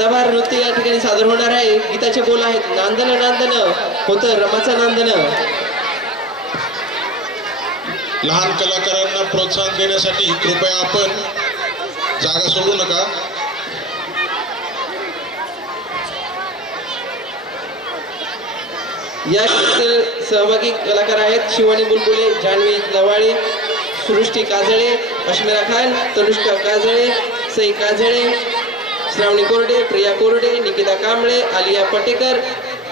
सदाबहार नृत्य या ठिकाणी सादर होणार आहे. गीताचे बोल आहेत, नांदन नांदन होतं रमाचं नांदन. लहान कलाकारांना प्रोत्साहन देण्यासाठी कृपया आपण जागा सोडू नका. या सहभागी कलाकार आहेत शिवानी बुलबुले, जान्हवी लवाळे, सृष्टी काजळे, अश्मिरा खान, तनुष्का काजळे, सई काजळे, श्रावणी कोरडे, प्रिया कोरडे, निकिता कांबळे, आलिया पटेकर.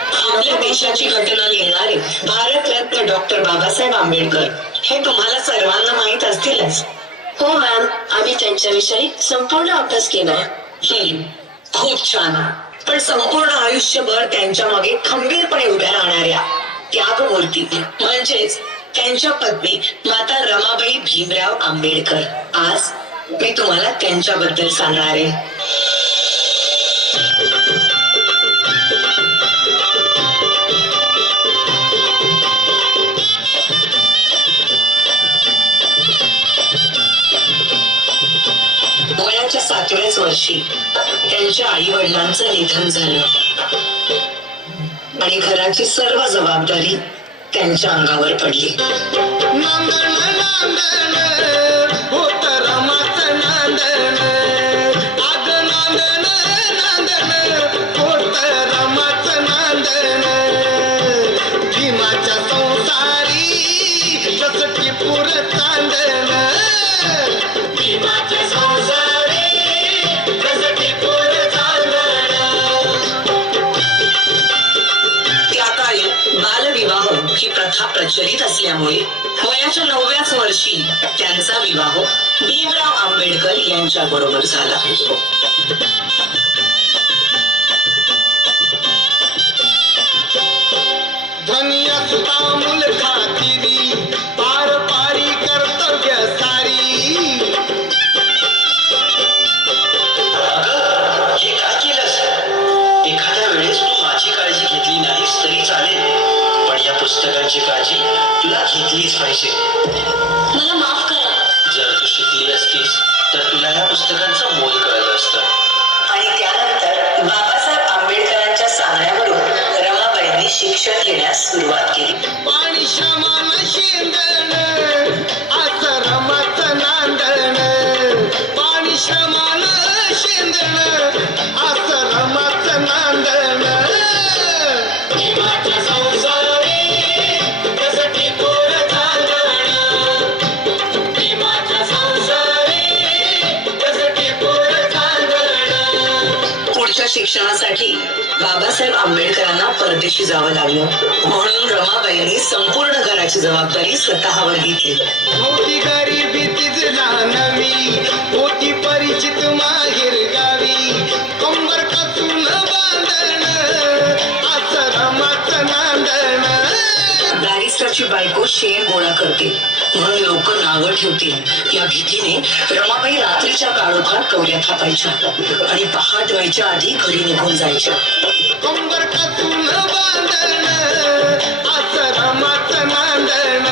आपल्या देशाची घटना लिहिणारे भारतरत्न डॉक्टर बाबासाहेब आंबेडकर हे तुम्हाला सर्वांना माहित असतीलच. हो मॅम, आम्ही त्यांच्याविषयी संपूर्ण अभ्यास केलाय. खूप छान. पण संपूर्ण आयुष्यभर त्यांच्या मागे खंबीरपणे उभ्या राहणाऱ्या त्यागमूर्ती म्हणजेच त्यांच्या पत्नी माता रमाबाई भीमराव आंबेडकर. आज मी तुम्हाला त्यांच्याबद्दल सांगणार आहे. वयाच्या 7व्याच वर्षी त्यांच्या आई वडिलांचं निधन झालं आणि घराची सर्व जबाबदारी त्यांच्या अंगावर पडली. बालविवाह ही प्रथा प्रचलित असल्यामुळे वयाच्या 9व्याच वर्षी त्यांचा विवाह भीमराव आंबेडकर यांच्या बरोबर झाला. पुस्तकांची काळजी तुला घेतलीच पाहिजे. मला माफ करा. जर तू शिकली असतीस तर तुला या पुस्तकांचं मोल कळलं असतं. आणि त्यानंतर बाबासाहेब आंबेडकरांच्या सांगण्यावरून रमाबाईंनी शिक्षण घेण्यास सुरुवात केली. शिक्षणासाठी बाबासाहेब आंबेडकरांना परदेशी जावं लागलं. म्हणून रमाबाईंनी संपूर्ण घराची जबाबदारी स्वतःवर घेतली. होती गरिबीतीच लहानवी, होती परिचित माहेर गावी, कंबर कसून बांधण असं रमाचं नांदण. बॅरिस्टरची बायको शेण गोळा करते म्हणून लोक नावं ठेवतील या भीतीने रमाबाई रात्रीच्या काळोखात कवड्या थापायच्या आणि पहाट व्हायच्या आधी घरी निघून जायच्या. कंबर कसून बांधण असं रमाचं नांदण.